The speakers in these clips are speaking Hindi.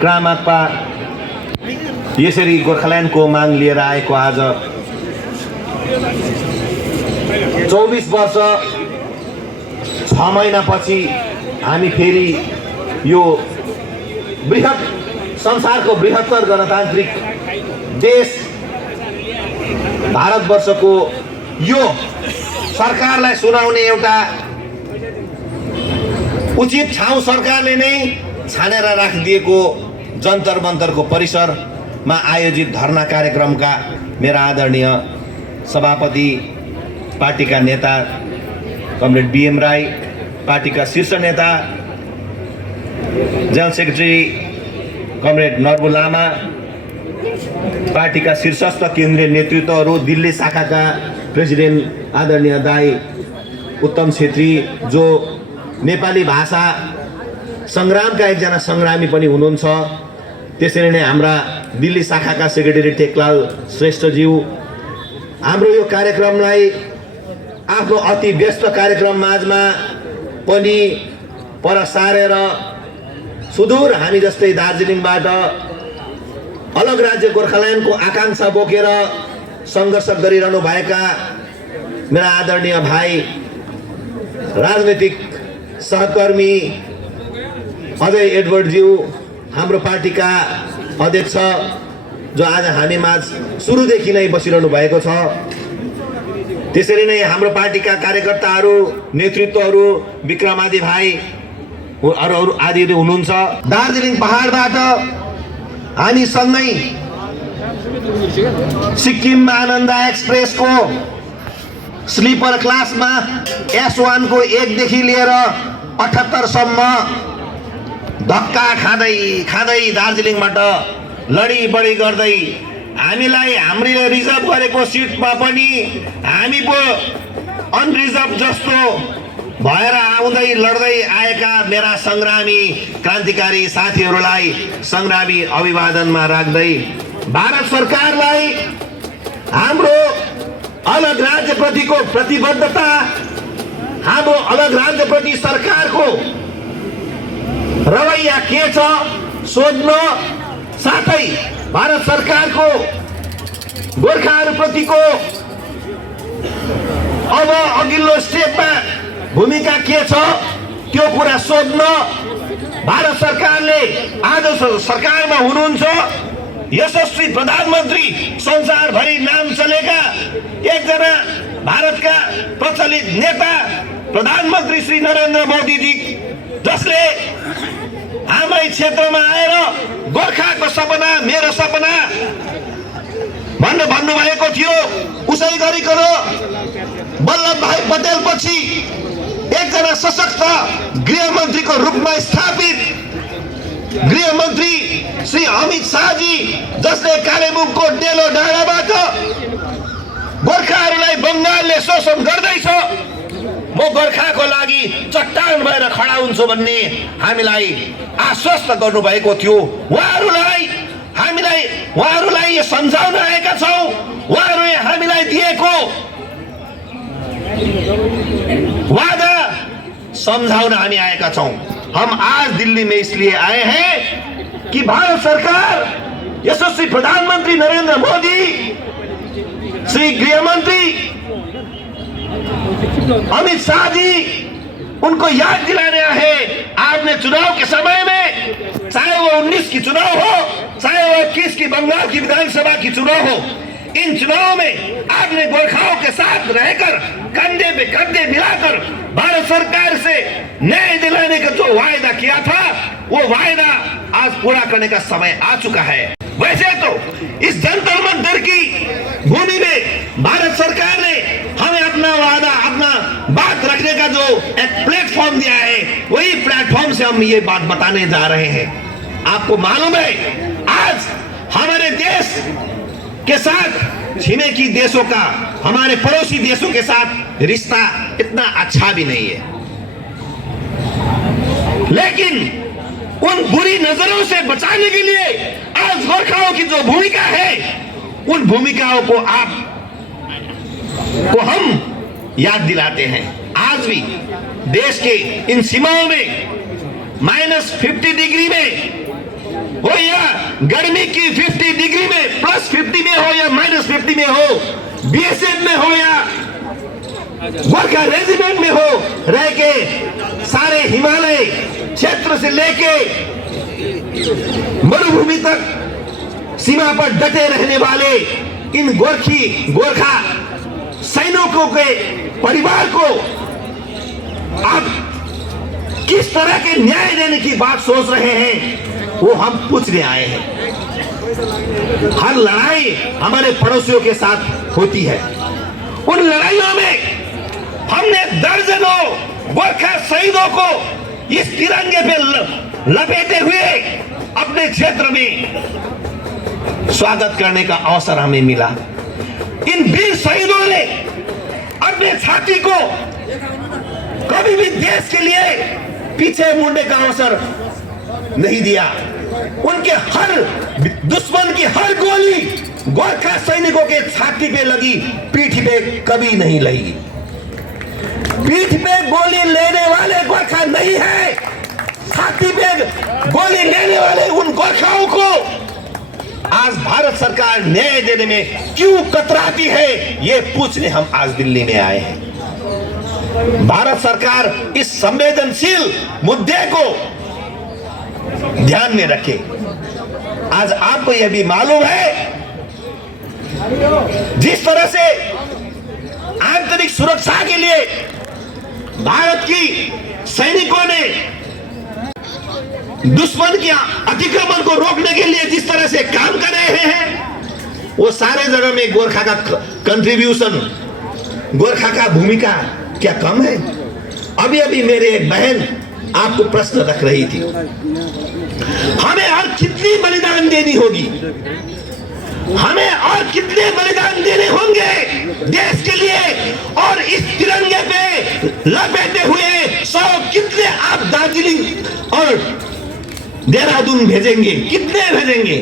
क्रामाक्पा यसरी गोर्खाल्यान्डको माग लिएर आएको आज 24 वर्ष 6 महिनापछि हामी फेरि यो संसारको बृहत्तर गणतान्त्रिक देश भारतवर्षको यो सरकारलाई सुनाउने एउटा उचित ठाउँ सरकारले नै छानेर राखिदिएको जन्तर मन्तरको परिसरमा आयोजित धरना कार्यक्रमका मेरा आदरणीय सभापति, पार्टीका नेता कमरेड बीएम राई, पार्टीका शीर्ष नेता general secretary comrade Norbu Lama, पार्टीका शीर्षस्थ केन्द्रीय नेतृत्वहरू, दिल्ली शाखाका प्रेसिडेन्ट आदरणीय दाई उत्तम छेत्री, जो नेपाली भाषा सङ्ग्रामका एकजना सङ्ग्रामी पनि हुनुहुन्छ, त्यसरी नै हाम्रा दिल्ली शाखाका सेक्रेटरी टेकलाल श्रेष्ठज्यू, हाम्रो यो कार्यक्रमलाई आफ्नो अति व्यस्त कार्यक्रम माझमा पनि पर सारेर सुदूर हामी जस्तै दार्जिलिङबाट अलग राज्य गोर्खाल्यान्डको आकांक्षा बोकेर सङ्घर्ष गरिरहनु भएका मेरा आदरणीय भाइ राजनीतिक सहकर्मी अजय एडवर्डज्यू, हाम्रो पार्टीका अध्यक्ष जो आज हामी माझ सुरुदेखि नै बसिरहनु भएको छ, त्यसरी नै हाम्रो पार्टीका कार्यकर्ताहरू, नेतृत्वहरू, विक्रमादि भाइ अरू आदिहरू हुनुहुन्छ। दार्जिलिङ पहाडबाट हामी सँगै सिक्किम आनन्द एक्सप्रेसको स्लिपर क्लासमा S1 को 1 देखि लिएर 78 सम्म धक्का खाँदै खाँदै दार्जिलिङबाट लडी बढी गर्दै हामीलाई हामीले रिजर्भ गरेको सिटमा पनि हामी पो अनरिजर्भ जस्तो भएर आउँदै लड्दै आएका मेरा सङ्ग्रामी क्रान्तिकारी साथीहरूलाई सङ्ग्रामी अभिवादनमा राख्दै भारत सरकारलाई हाम्रो अलग राज्यप्रतिको प्रतिबद्धता, हाम्रो अलग राज्यप्रति सरकारको रवैया के छ सोध्न, साथै भारत सरकारको गोर्खाहरूप्रतिको अब अघिल्लो स्टेपमा भूमिका के छ त्यो कुरा सोध्न भारत सरकारले आज सरकारमा हुनुहुन्छ यशस्वी प्रधानमन्त्री, संसारभरि नाम चलेका एकजना भारतका प्रचलित नेता प्रधानमन्त्री श्री नरेन्द्र मोदीजी, जसले हाम्रै क्षेत्रमा आएर गोर्खाको सपना मेरो सपना भन्नुभएको थियो। उसै गरिकन वल्लभ भाइ पटेल पछि एकजना सशक्त गृहमन्त्रीको रूपमा स्थापित गृहमन्त्री श्री अमित शाहजी, जसले कालेबुङको डेलो डाँडाबाट गोर्खाहरूलाई बङ्गालले शोषण गर्दैछ, म गोर्खाको लागि चट्टान भएर खडा हुन्छु भन्ने हामीलाई आश्वस्त गर्नुभएको थियो। उहाँहरूलाई यो सम्झाउन आएका छौँ। उहाँहरूले हामीलाई दिएको वादा समझाउन हामी आएका छौँ। हम आज दिल्ली में इसलिए आए हैं कि भारत सरकार, यशस्वी प्रधानमंत्री नरेंद्र मोदी, श्री गृहमंत्री अमित शाह जी, उनको याद दिलाने है। आपने चुनाव के समय में, चाहे वो 19 की चुनाव हो, चाहे वो 21 की बंगाल की विधानसभा की चुनाव हो, इन चुनाव में आपने गोरखाओं के साथ रहकर कंधे पे कंधे मिलाकर भारत सरकार से न्याय दिलाने का जो वायदा किया था, वो वायदा आज पूरा करने का समय आ चुका है। वैसे तो इस जंतर मंतर की भूमि में भारत सरकार ने हमें अपना वादा, अपना बात रखने का जो एक प्लेटफॉर्म दिया है, वही प्लेटफॉर्म से हम ये बात बताने जा रहे हैं। आपको मालूम है, आज हमारे देश के साथ छिमेकी देशों का, हमारे पड़ोसी देशों के साथ रिश्ता इतना अच्छा भी नहीं है, लेकिन उन बुरी नजरों से बचाने के लिए आज गोरखाओं की जो भूमिका है, उन भूमिकाओं को हम याद दिलाते हैं। आज भी देश के इन सीमाओं में -50 डिग्री में हो या गर्मी की 50 डिग्री में, +50 में हो या -50 में हो, बीएसएफ में हो या गोरखा रेजिमेंट में हो, रह के सारे हिमालय क्षेत्र से लेके मरुभूमि तक सीमा पर डटे रहने वाले इन गोरखा सैनिकों के परिवार को आप किस तरह के न्याय देने की बात सोच रहे हैं, वो हम पूछने आए हैं। हर लड़ाई हमारे पड़ोसियों के साथ होती है। उन लड़ाइयों में हमने दर्जनों गोरखा शहीदों को इस तिरंगे पे लपेटे हुए अपने क्षेत्र में स्वागत करने का अवसर हमें मिला। इन वीर शहीदों ने अपने छाती को कभी भी देश के लिए पीछे मुड़ने का अवसर नहीं दिया। उनके हर दुश्मन की हर गोली गोरखा सैनिकों के छाती पे लगी, पीठ पे कभी नहीं लगी। पीठ पे गोली लेने वाले गोरखा नहीं है, छाती पे गोली लेने वाले उन गोरखाओं को आज भारत सरकार न्याय देने में क्यों कतराती है, ये पूछने हम आज दिल्ली में आए हैं। भारत सरकार इस संवेदनशील मुद्दे को ध्यान में रखे। आज आपको यह भी मालूम है, जिस तरह से आंतरिक सुरक्षा के लिए भारत की सैनिकों ने दुश्मन के अतिक्रमण को रोकने के लिए जिस तरह से काम कर रहे हैं, वो सारे जगह में गोरखा का कंट्रीब्यूशन, गोरखा का भूमिका क्या कम है? अभी अभी मेरे एक बहन आपको प्रश्न रख रही थी, हमें और कितनी बलिदान देनी होगी, हमें और कितने बलिदान देने होंगे देश के लिए, और इस तिरंगे पे लपेटे हुए 100 कितने आप दार्जिलिंग और देहरादून भेजेंगे, कितने भेजेंगे?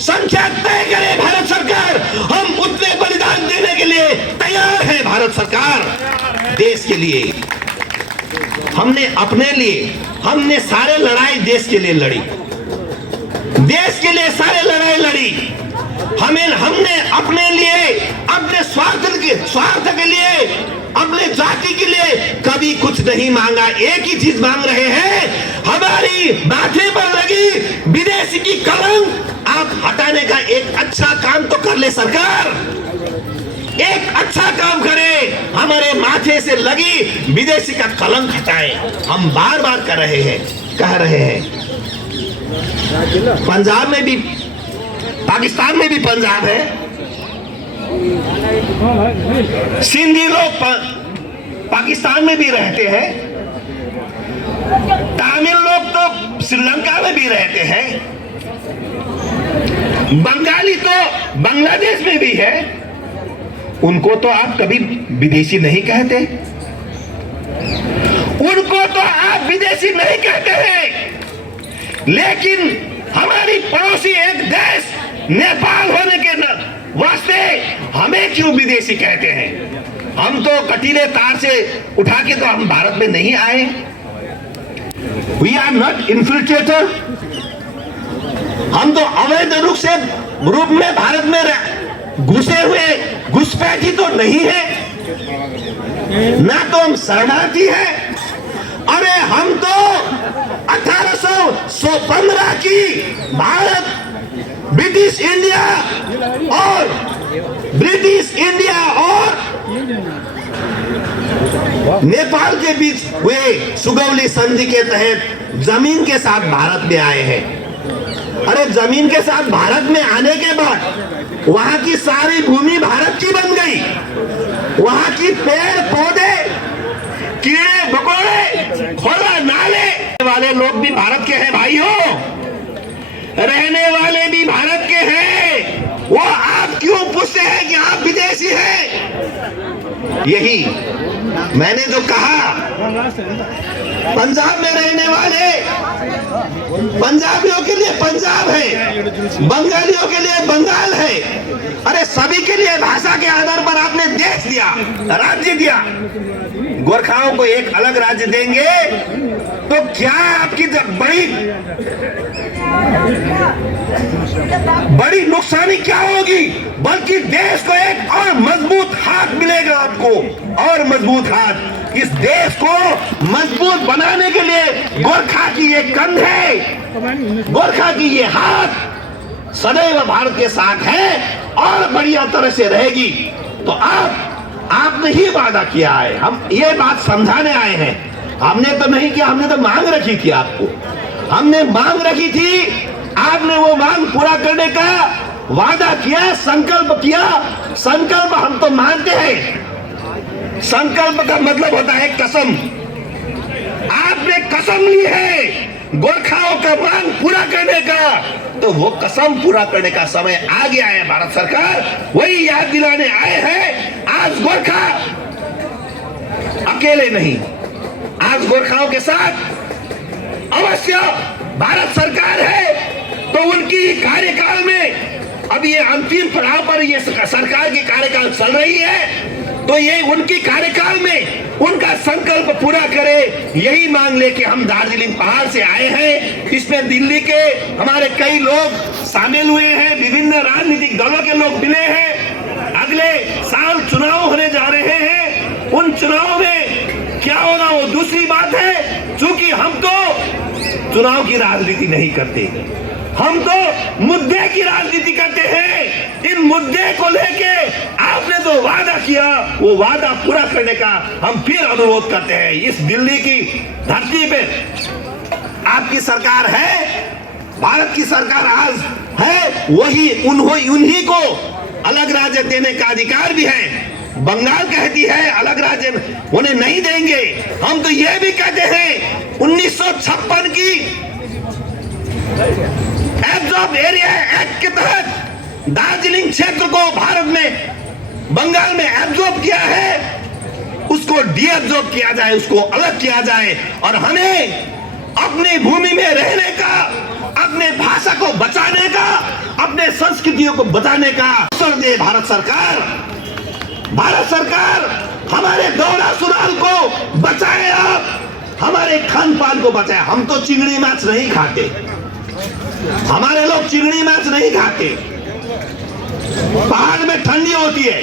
संख्या तय करे भारत सरकार, हम उतने बलिदान देने के लिए तैयार है। भारत सरकार देश के लिए, हमने अपने लिए, हमने सारे लड़ाई देश के लिए लड़ी, देश के लिए सारे लड़ाई लड़ी। हमने अपने लिए, अपने स्वार्थ के लिए, अपने जाति के लिए कभी कुछ नहीं मांगा। एक ही चीज मांग रहे हैं, हमारी माथे पर लगी विदेशी की कलंक आप हटाने का एक अच्छा काम तो कर ले सरकार, एक अच्छा काम करे, हमारे माथे से लगी विदेशी का कलंक हटाएं। हम बार बार कह रहे हैं। पंजाब में भी, पाकिस्तान में भी पंजाब है, सिंधी लोग पाकिस्तान में भी रहते हैं, तमिल लोग तो श्रीलंका में भी रहते हैं, बंगाली तो बांग्लादेश में भी है। उनको तो आप कभी विदेशी नहीं कहते, उनको तो आप विदेशी नहीं कहते हैं, लेकिन हमारी पड़ोसी एक देश नेपाल होने के वास्ते हमें क्यों विदेशी कहते हैं? हम तो कटीले तार से उठा के तो हम भारत में नहीं आए। वी आर नॉट इन्फिल्ट्रेटर, हम तो अवैध रूप में भारत में घुसे हुए घुसपैठी तो नहीं है, ना तो हम शरणार्थी हैं। अरे हम तो 1815 की भारत ब्रिटिश इंडिया और नेपाल के बीच हुए सुगौली संधि के तहत जमीन के साथ भारत में आए हैं। अरे जमीन के साथ भारत में आने के बाद वहां की सारी भूमि भारत की बन गई, वहां की पेड़ पौधे, कीड़े मकोड़े, खोला नाले वाले लोग भी भारत के हैं भाइयों, रहने वाले भी भारत के हैं। वो आप क्यों पूछते हैं कि आप विदेशी हैं? यही मैंने जो कहा, पंजाब में रहने वाले पंजाबियों के लिए पंजाब है, बंगालियों के लिए बंगाल है। अरे सभी के लिए भाषा भाषा के आधार पर आपने देश दिया, राज्य दिया। गोरखाओं को एक अलग राज्य देंगे तो क्या आपकी बड़ी नुकसानी क्या होगी, बल्कि देश को एक और मजबूत हाथ मिलेगा आपको, और मजबूत हाथ। इस देश को मजबूत बनाने के लिए गोरखा की ये कंध है, गोरखा की ये हाथ सदैव भारत के साथ है और बढ़िया तरह से रहेगी। तो आपने ही वादा किया है, हम ये बात समझाने आए हैं। हमने तो नहीं किया, हमने तो मांग रखी थी आपको, हमने मांग रखी थी, आपने वो मांग पूरा करने का वादा किया, संकल्प किया। संकल्प हम तो मानते हैं, संकल्प का मतलब होता है कसम। आपने कसम ली है गोरखाओं का मांग पूरा करने का, तो वो कसम पूरा करने का समय आ गया है। भारत सरकार वही याद दिलाने आए हैं। आज गोरखा अकेले नहीं, आज गोरखाओं के साथ अवश्य भारत सरकार है। तो उनकी कार्यकाल में, अब ये अंतिम पड़ाव पर ये सरकार की कार्यकाल चल रही है, तो ये उनकी कार्यकाल में उनका संकल्प पूरा करे, यही मांग लेके हम दार्जिलिंग पहाड़ से आए हैं। इसमें दिल्ली के हमारे कई लोग शामिल हुए हैं, विभिन्न राजनीतिक दलों के लोग मिले हैं। अगले साल चुनाव होने जा रहे हैं, उन चुनाव में क्या होगा वो दूसरी बात है। चूंकि हम तो चुनाव की राजनीति नहीं करते, हम तो मुद्दे की राजनीति करते हैं। इन मुद्दे को लेके आपने जो वादा किया, वो वादा पूरा करने का हम फिर अनुरोध करते हैं। इस दिल्ली की धरती पे आपकी सरकार है, भारत की सरकार आज है, वही उन्हीं को अलग राज्य देने का अधिकार भी है। बंगाल कहती है अलग राज्य उन्हें नहीं देंगे। हम तो यह भी कहते हैं 1956 की एब्जॉर्ब एरिया एक्ट के तहत दार्जिलिंग क्षेत्र को भारत में, बंगाल में एब्जॉर्ब किया है, उसको डीएब्जॉर्ब किया जाए, उसको अलग किया जाए और हमें अपनी भूमि में रहने का, अपने भाषा को बचाने का, अपने संस्कृतियों को बचाने का अवसर दे भारत सरकार। भारत सरकार हमारे दोहरा सुराल को बचाए, आप हमारे खान पान को बचाए। हम तो चिंगड़ी माछ नहीं खाते, हमारे लोग चिंगड़ी माछ नहीं खाते। पहाड़ में ठंडी होती है,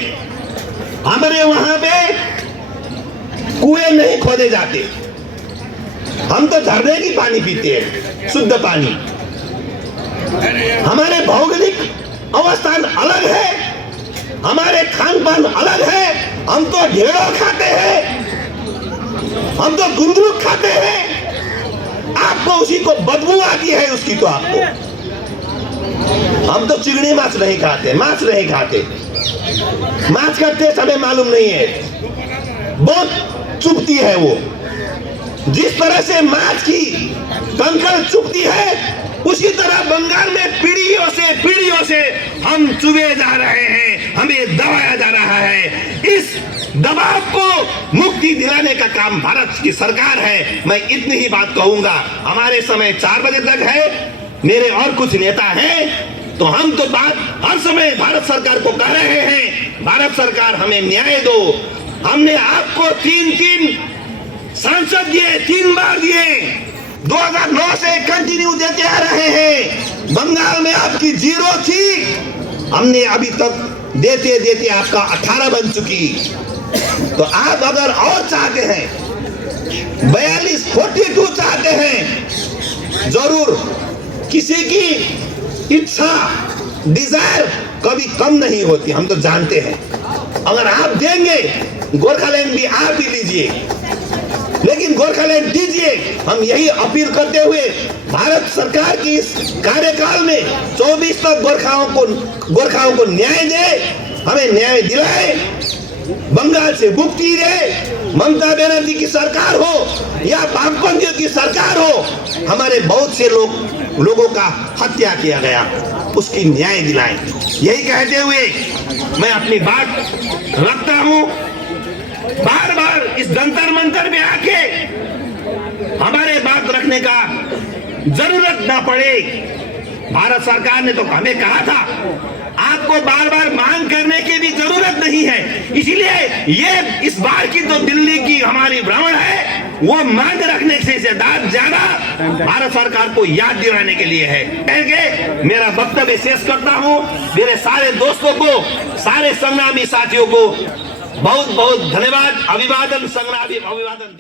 हमारे वहां पे कुएं नहीं खोदे जाते, हम तो झरने की पानी पीते हैं, शुद्ध पानी। हमारे भौगोलिक अवस्थान अलग है, हमारे खान पान अलग है। हम तो ढेड़ो खाते हैं, हम तो गुंदरुक खाते हैं, आपको उसी को बदबू आती है उसकी, तो आपको। हम तो चिंगड़ी माछ नहीं खाते, माछ नहीं खाते। माछ का टेस्ट हमें मालूम नहीं है, बहुत चुभती है वो। जिस तरह से माछ की कंकड़ चुभती है, उसी तरह बंगाल में पीढ़ियों से हम चुभे जा रहे हैं, हमें दबाया जा रहा है। इस दबाव को मुक्ति दिलाने का काम भारत की सरकार है। मैं इतनी ही बात कहूंगा। हमारे समय 4 बजे तक है, मेरे और कुछ नेता हैं, तो हम तो बात हर समय भारत सरकार को कह रहे हैं, भारत सरकार हमें न्याय दो। हमने आपको 3 सांसद दिए, 3 बार दिए, 2009 से कंटिन्यू देते आ रहे हैं। बंगाल में आपकी 0 थी, हमने अभी तक देते देते आपका 18 बन चुकी। तो आप अगर और चाहते हैं, 42 चाहते हैं, जरूर किसी की इच्छा, डिजायर कभी कम नहीं होती, हम तो जानते हैं। अगर आप देंगे, गोरखालैंड भी आप ही लीजिए, लेकिन गोरखालैंड दीजिए। हम यही अपील करते हुए भारत सरकार की इस कार्यकाल में 24 तक गोरखाओं को न्याय दे, हमें न्याय दिलाए, बंगाल से मुक्ति दे। ममता बनर्जी की सरकार हो या वामपंथियों की सरकार हो, हमारे बहुत से लोगों का हत्या किया गया, उसकी न्याय दिलाएं। यही कहते हुए मैं अपनी बात रखता हूं। बार बार इस जंतर मंतर में आके हमारे बात रखने का जरूरत ना पड़े। भारत सरकार ने तो हमें कहा था आपको बार बार मांग करने की भी जरूरत नहीं है। इसलिए ये इस बार की जो दिल्ली की हमारी भ्रमण है वो मांग रखने से ज्यादा भारत सरकार को याद दिलाने के लिए है। मेरा वक्तव्य शेष करता हूं। मेरे सारे दोस्तों को, सारे संग्रामी साथियों को बहुत बहुत धन्यवाद, अभिवादन, संग्रामी अभिवादन।